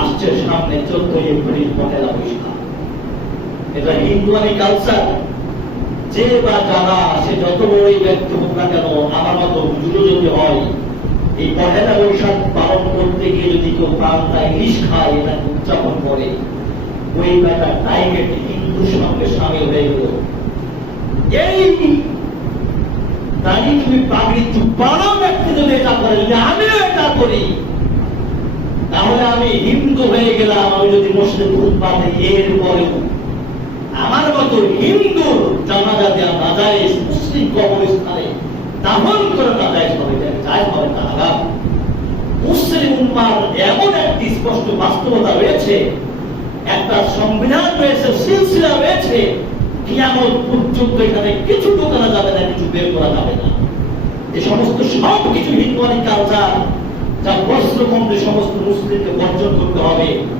আসছে সামনে চোদ্দই এপ্রিল পহেলা বৈশাখ এটা হিন্দুয়ানি কালচার যে বা যারা সে যত বড়ই ব্যক্তি হোক না কেন, আমার মতো হুজুরও যদি হয়, এই পহেলা বৈশাখ পালন করতে গিয়ে যদি কেউ প্রাণটা ইলিশ খায় এটাকে উদযাপন করে, ওই বেটা টাইমের হিন্দুর সঙ্গে সামিল হয়ে গেল। এই দাঁড়িয়ে তুমি পাগড়ি চুপানো ব্যক্তি যদি এটা করে, যদি আমিও এটা করি আমি হিন্দু হয়ে গেলাম, আমি যদি মসজিদে পাতে এর পরেও আমার মতো হিন্দু জানাজা দেওয়া না যায় মুসলিম কবরস্থানে করে না যায় যায় হবে না আগাম মুসলিম এমন একটি স্পষ্ট বাস্তবতা রয়েছে, একটা সংবিধান রয়েছে, সিলসিলা রয়েছে, কিয়ামত পর্যন্ত এখানে কিছু ঢোকানো যাবে না, কিছু বের করা যাবে না। এই সমস্ত সব কিছু হিন্দুয়ানি কালচার, যা বস্ত্র সমস্ত মুসলিমকে হবে।